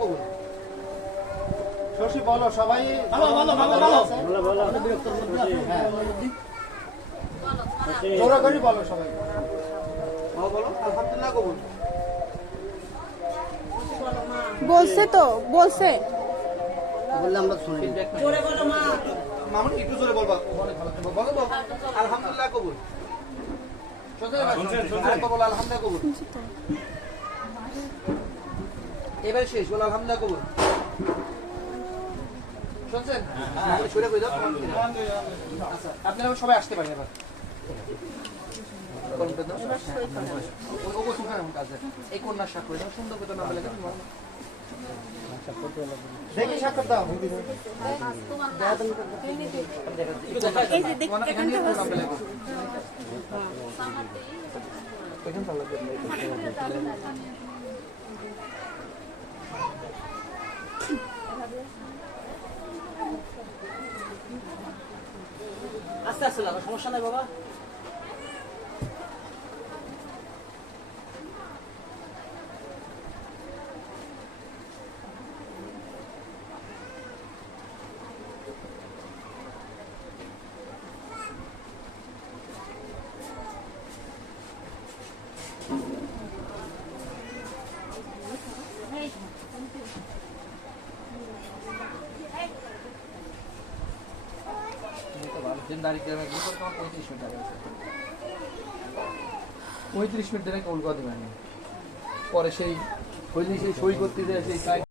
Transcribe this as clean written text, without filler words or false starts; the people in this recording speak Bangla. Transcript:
কবুল। শশী বলো সবাই ভালো ভালো ভালো ভালো বলো জোরাজোরি বলো সবাই। বলো আলহামদুলিল্লাহ কবুল। বলছে তো বলছে বললে আমরা শুনি মামুনি একটু জোরে বলবা। বলো তো আলহামদুলিল্লাহ কবুল। শুনছেন বলো আলহামদুলিল্লাহ কবুল। এবার শেষ বলো আলহামদুলিল্লাহ কবুল। শুনছেন সরে কই দাও। আচ্ছা আপনারা সবাই আসতে পারেন এবার। এই কন্যা স্বাক্ষর সুন্দর করে নাম লেখা দেখি স্বাক্ষর দাও। আস্তে আস্তে লাগা সমস্যা নাই বাবা দাঁড়িয়ে 35 মিনিট ধরে কল করে দেবেন পরে সেই হইলে সেই সই করতে যায় সেই